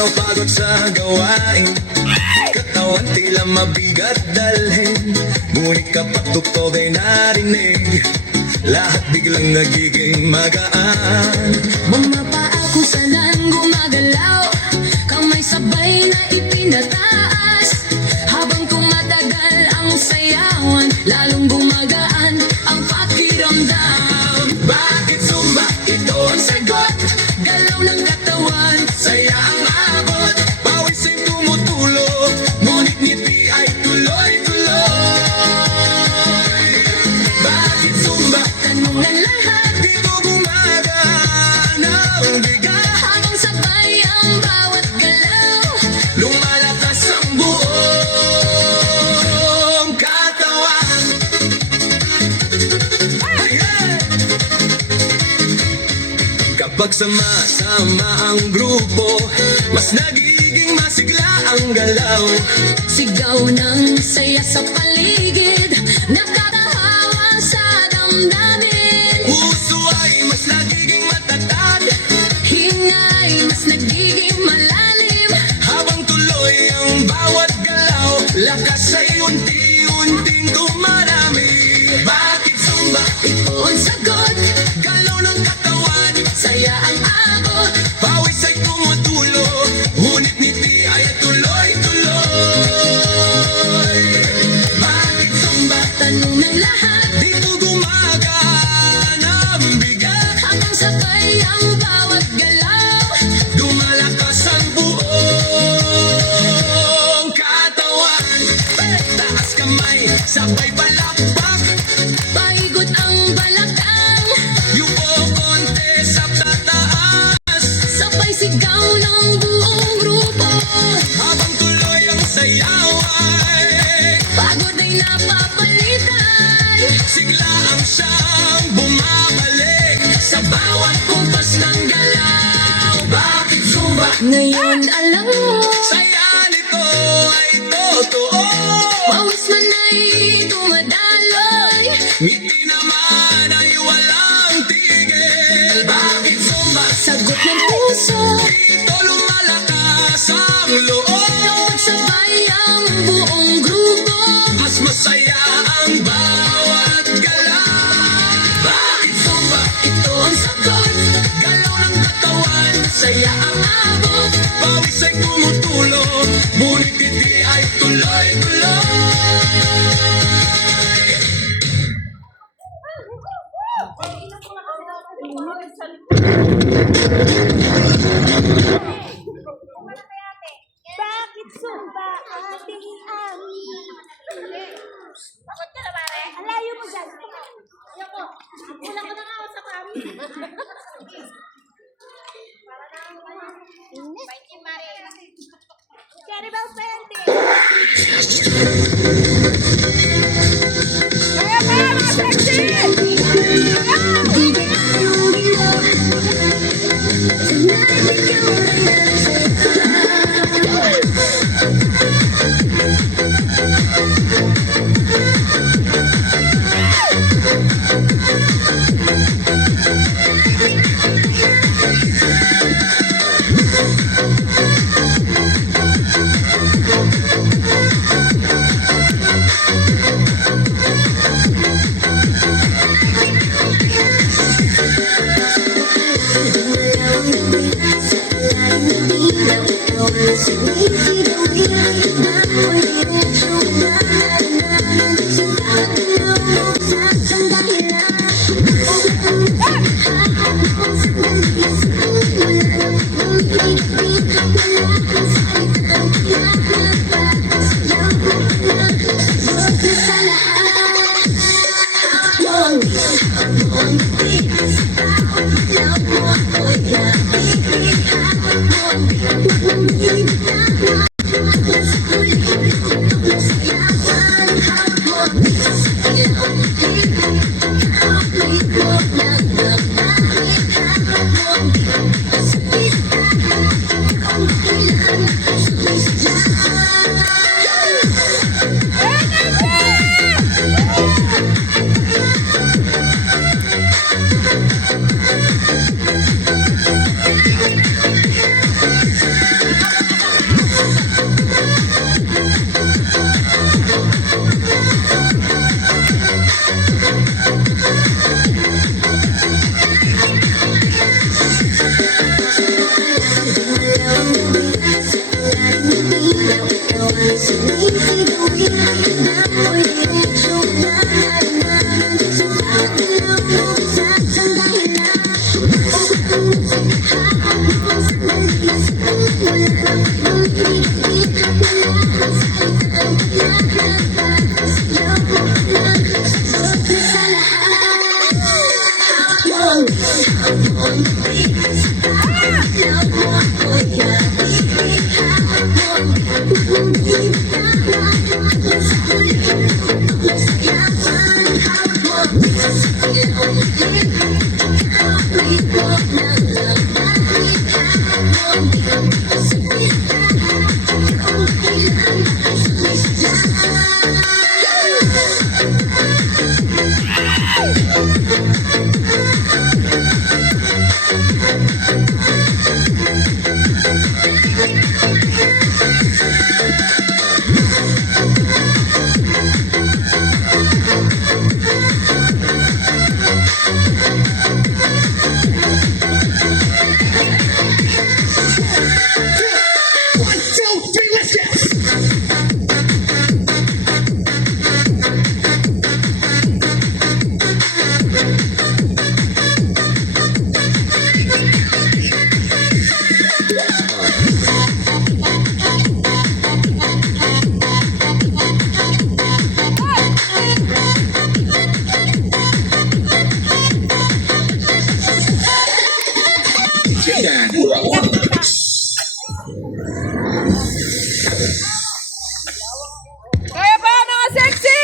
araw pagod sa gawain, katawan tila mabigat dalhin. Ngunit kapag tugtog ay narinig, lahat biglang nagiging magaan. Mga paa kung saan gumagalaw, kamay sabay na ipinataas. Habang tumatagal ang sayawan, lalong gumagaan ang pakiramdam. Bakit Zumba? Ito ang sagot. Galaw ng katawan, Saya ang abot, pawis ay tumutulog, ngunit ngiti ay tuloy-tuloy. Bakit Zumba? tanong ng lahat, Dito gumagana ang bigat, habang sabay ang bawat galaw. lumalakas ang buong katawan. Ay, hey! Kapag sama-sama ang grupo, mas nagiging masigla ang galaw. Sigaw ng saya sa paligid, nakakahawa sa damdamin. Puso ay mas nagiging matatag, Hingay mas nagiging malalim. habang tuloy ang bawat galaw, lakas ay unti-unting dumarami. Bakit Zumba? Ito ang sagot, Galaw ng katawan, saya ang abot. pawis ay tumutulo, ngunit ngiti ay tuloy-tuloy. Bakit Zumba? Tanong ng lahat, Dito gumagana ang bigat, habang sabay ang bawat galaw. lumalakas ang buong katawan. Taas kamay, sabay palakpak, Paigot ang balakang, yuko konti sa tataas. sabay sigaw ng buong grupo. Habang tuloy ang sayaw ay Pagod ay napapalitan, sigla ang siyang bumabalik sa bawat kumpas ng galaw. Bakit Zumba? ngayon alam mo, Saya nito ay totoo, pawis man ay dumadaloy. ngiti naman ay walang tigil. Bakit Zumba? Sagot ng puso, Dito lumalakas ang loob, pagsabay ang buong grupo. mas masaya ang bawat galaw. Bakit Zumba? Ito ang sagot, Galaw ng katawan, saya ang abot. pawis ay tumutulong, ngunit ngiti ay tuloy-tuloy. Bakit Zumba ating amin? Bakit ka na pare? Ang layo mo dyan. Ayoko. Kulang ko na nga ako sa kami. Inis. Cherry Bell Pente. Kaya mga sexy! Jaden. Kaya ba mga sexy?